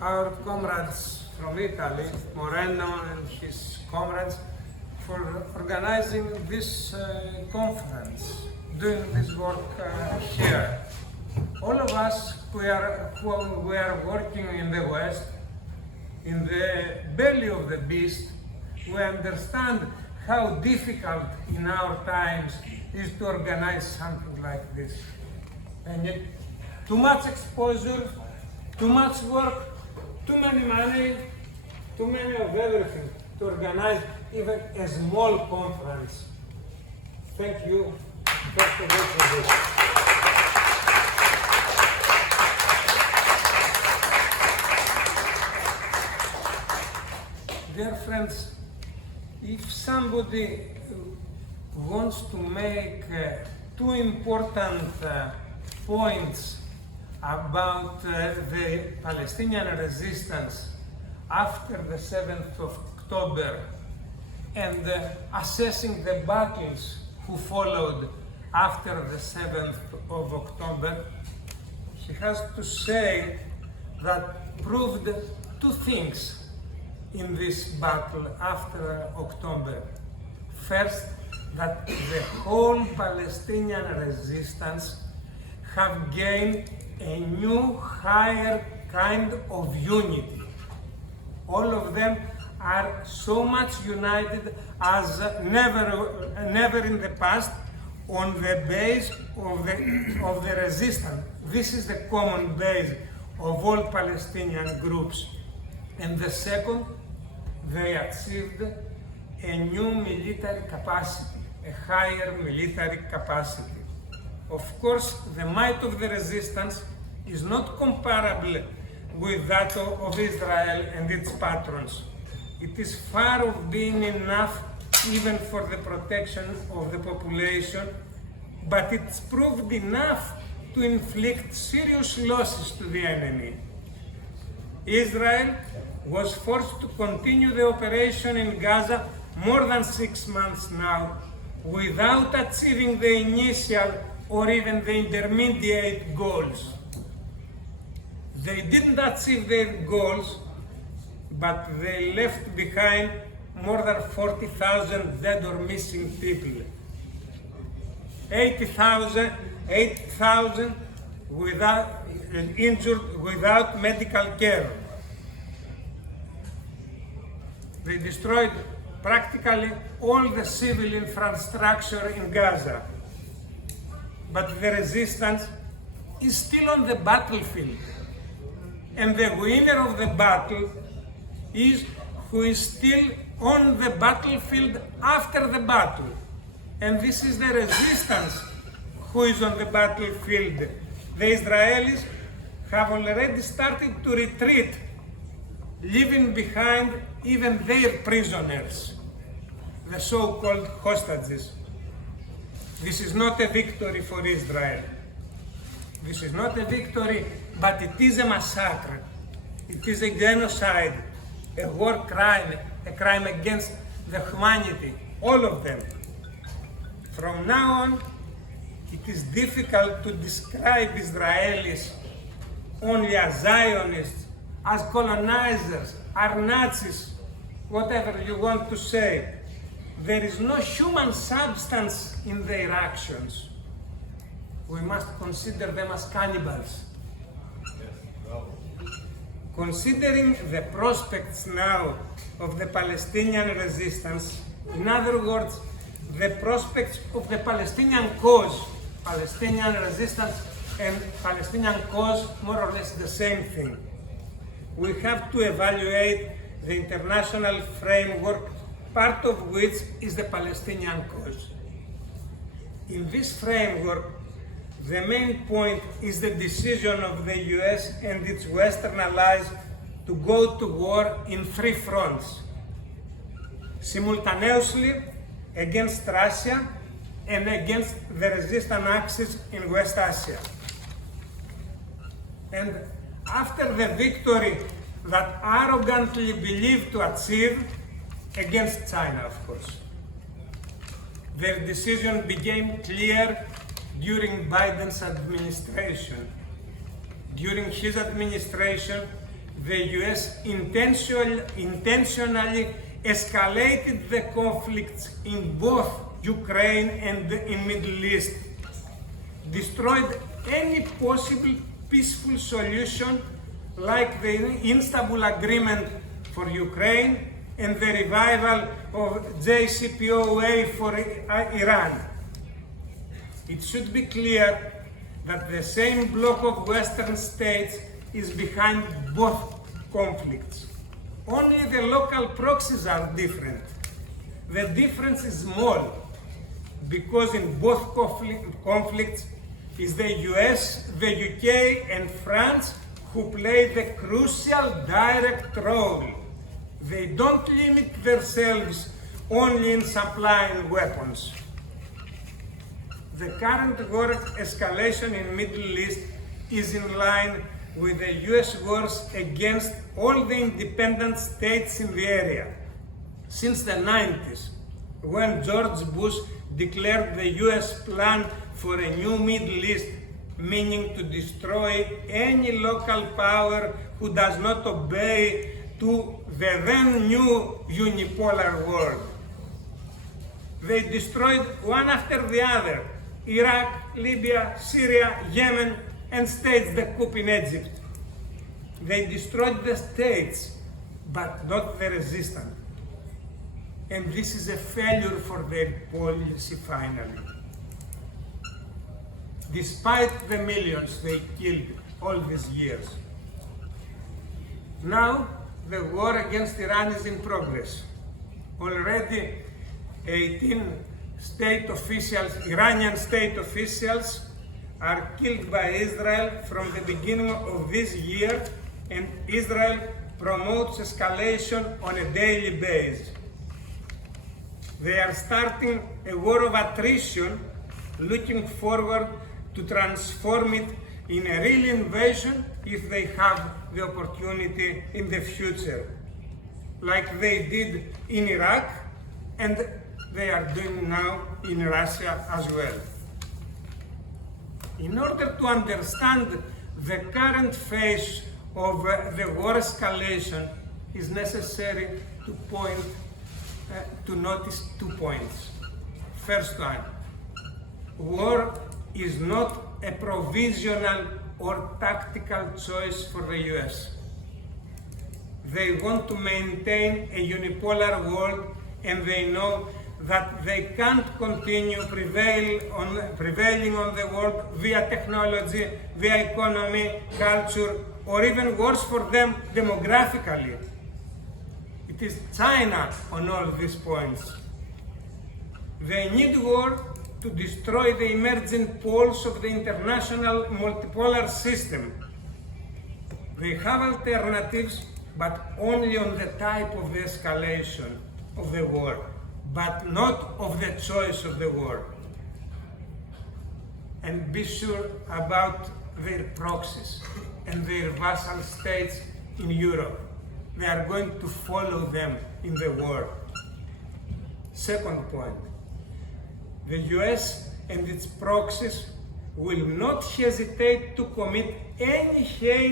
our comrades from Italy, Moreno and his comrades, for organizing this conference, doing this work here. All of us who are working in the West, in the belly of the beast, we understand how difficult in our times is to organize something like this. And yet, too much exposure, too much work, too many money, too many of everything to organize even a small conference. Thank you, first of all, for this. Dear friends, if somebody wants to make two important points about the Palestinian resistance after the 7th of October and assessing the battles who followed after the 7th of October, he has to say that proved two things in this battle after October. First, that the whole Palestinian resistance have gained a new, higher kind of unity. All of them are so much united as never in the past on the base of the resistance. This is the common base of all Palestinian groups. And the second, they achieved a new military capacity, a higher military capacity. Of course, the might of the resistance is not comparable with that of Israel and its patrons. It is far of being enough even for the protection of the population, but it's proved enough to inflict serious losses to the enemy. Israel was forced to continue the operation in Gaza more than 6 months now without achieving the initial or even the intermediate goals. They didn't achieve their goals, but they left behind more than 40,000 dead or missing people. 80,000 injured without medical care. They destroyed practically all the civil infrastructure in Gaza. But the resistance is still on the battlefield. And the winner of the battle is who is still on the battlefield after the battle. And this is the resistance who is on the battlefield. The Israelis have already started to retreat, leaving behind even their prisoners, the so-called hostages. This is not a victory for Israel. This is not a victory, but it is a massacre. It is a genocide, a war crime, a crime against the humanity, all of them. From now on, it is difficult to describe Israelis only as Zionists, as colonizers, as Nazis, whatever you want to say. There is no human substance in their actions. We must consider them as cannibals. Considering the prospects now of the Palestinian resistance, in other words, the prospects of the Palestinian cause, Palestinian resistance and Palestinian cause, more or less the same thing. We have to evaluate the international framework, part of which is the Palestinian cause. In this framework, the main point is the decision of the US and its Western allies to go to war in 3 fronts, simultaneously against Russia and against the resistance axis in West Asia. And after the victory that arrogantly believed to achieve against China, of course. Their decision became clear during Biden's administration. During his administration, the US intentionally escalated the conflicts in both Ukraine and in Middle East, destroyed any possible peaceful solution like the Istanbul Agreement for Ukraine and the revival of JCPOA for Iran. It should be clear that the same bloc of Western states is behind both conflicts. Only the local proxies are different. The difference is small because in both conflicts is the US, the UK and France who play the crucial direct role. They don't limit themselves only in supplying weapons. The current war escalation in Middle East is in line with the US wars against all the independent states in the area. Since the 90s, when George Bush declared the US plan for a new Middle East, meaning to destroy any local power who does not obey to the then new unipolar world. They destroyed one after the other Iraq, Libya, Syria, Yemen, and staged the coup in Egypt. They destroyed the states, but not the resistance. And this is a failure for their policy finally. Despite the millions they killed all these years. Now, the war against Iran is in progress. Already 18 Iranian state officials are killed by Israel from the beginning of this year, and Israel promotes escalation on a daily basis. They are starting a war of attrition, looking forward to transform it in a real invasion if they have the opportunity in the future, like they did in Iraq and they are doing now in Russia as well. In order to understand the current phase of the war escalation, it is necessary to notice 2 points. First one, war is not a provisional or tactical choice for the US. They want to maintain a unipolar world, and they know that they can't continue prevailing on the world via technology, via economy, culture, or even worse for them, demographically. It is China on all these points. They need war to destroy the emerging poles of the international multipolar system. They have alternatives, but only on the type of the escalation of the war, but not of the choice of the war. And be sure about their proxies and their vassal states in Europe. They are going to follow them in the war. Second point, the US and its proxies will not hesitate to commit any heinous